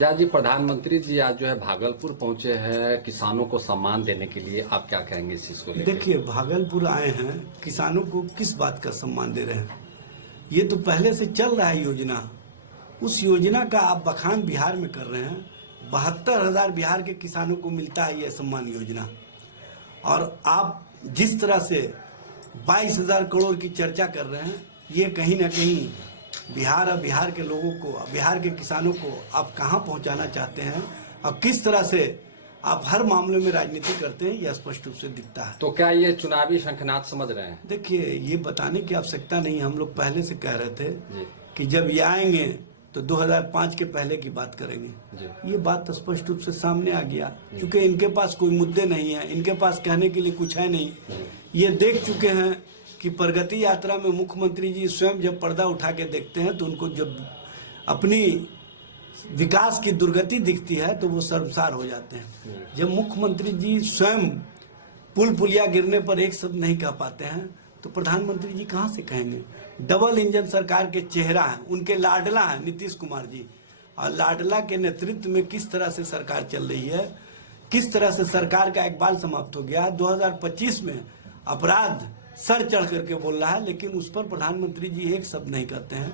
जी, प्रधानमंत्री जी आज जो है भागलपुर पहुंचे हैं किसानों को सम्मान देने के लिए। आप क्या कहेंगे इस चीज को लेकर? देखिए, भागलपुर आए हैं, किसानों को किस बात का सम्मान दे रहे हैं? ये तो पहले से चल रहा है योजना। उस योजना का आप बखान बिहार में कर रहे हैं। 72,000 बिहार के किसानों को मिलता है यह सम्मान योजना। और आप जिस तरह से 22,000 करोड़ की चर्चा कर रहे हैं, ये कहीं ना कहीं बिहार और बिहार के लोगों को, बिहार के किसानों को आप कहां पहुंचाना चाहते हैं और किस तरह से आप हर मामले में राजनीति करते हैं, यह स्पष्ट रूप से दिखता है। तो क्या ये चुनावी शंखनाद समझ रहे हैं? देखिए, ये बताने की आवश्यकता नहीं। हम लोग पहले से कह रहे थे कि जब ये आएंगे तो 2005 के पहले की बात करेंगे। ये बात स्पष्ट रूप से सामने आ गया, क्योंकि इनके पास कोई मुद्दे नहीं है, इनके पास कहने के लिए कुछ है नहीं। ये देख चुके हैं कि प्रगति यात्रा में मुख्यमंत्री जी स्वयं जब पर्दा उठा के देखते हैं तो उनको जब अपनी विकास की दुर्गति दिखती है तो वो शर्मसार हो जाते हैं। जब मुख्यमंत्री जी स्वयं पुल पुलिया गिरने पर एक शब्द नहीं कह पाते हैं तो प्रधानमंत्री जी कहां से कहेंगे? डबल इंजन सरकार के चेहरा है, उनके लाडला है नीतीश कुमार जी, और लाडला के नेतृत्व में किस तरह से सरकार चल रही है, किस तरह से सरकार का इकबाल समाप्त हो गया। 2025 में अपराध सर चढ़ करके बोल रहा है, लेकिन उस पर प्रधानमंत्री जी एक शब्द नहीं कहते हैं।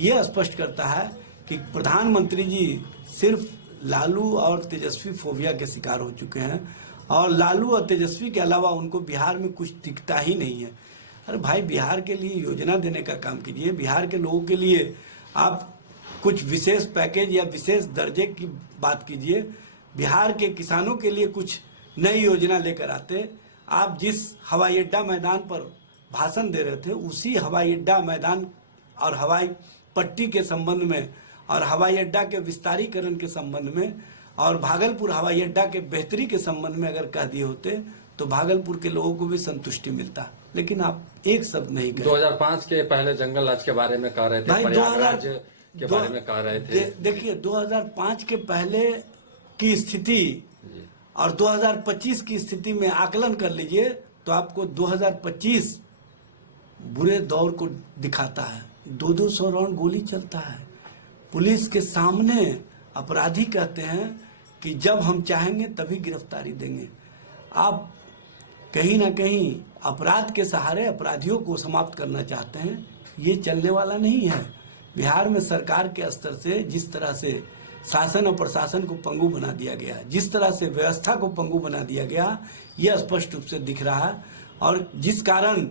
यह स्पष्ट करता है कि प्रधानमंत्री जी सिर्फ लालू और तेजस्वी फोबिया के शिकार हो चुके हैं, और लालू और तेजस्वी के अलावा उनको बिहार में कुछ दिखता ही नहीं है। अरे भाई, बिहार के लिए योजना देने का काम कीजिए, बिहार के लोगों के लिए आप कुछ विशेष पैकेज या विशेष दर्जे की बात कीजिए। बिहार के किसानों के लिए कुछ नई योजना लेकर आते। आप जिस हवाई अड्डा मैदान पर भाषण दे रहे थे, उसी हवाई अड्डा मैदान और हवाई पट्टी के संबंध में और हवाई अड्डा के विस्तारीकरण के संबंध में और भागलपुर हवाई अड्डा के बेहतरी के संबंध में अगर कह दिए होते तो भागलपुर के लोगों को भी संतुष्टि मिलता। लेकिन आप एक शब्द नहीं कहे। 2005 के पहले जंगल राज के बारे में कह रहे थे, प्रयागराज के बारे में कह रहे थे। देखिए, 2005 के पहले की स्थिति और 2025 की स्थिति में आकलन कर लीजिए तो आपको 2025 बुरे दौर को दिखाता है। 200 राउंड गोली चलता है। पुलिस के सामने अपराधी कहते हैं कि जब हम चाहेंगे तभी गिरफ्तारी देंगे। आप कहीं ना कहीं अपराध के सहारे अपराधियों को समाप्त करना चाहते हैं। ये चलने वाला नहीं है। बिहार में सरकार के स्तर से जिस तरह से शासन और प्रशासन को पंगु बना दिया गया, जिस तरह से व्यवस्था को पंगु बना दिया गया, यह स्पष्ट रूप से दिख रहा है। और जिस कारण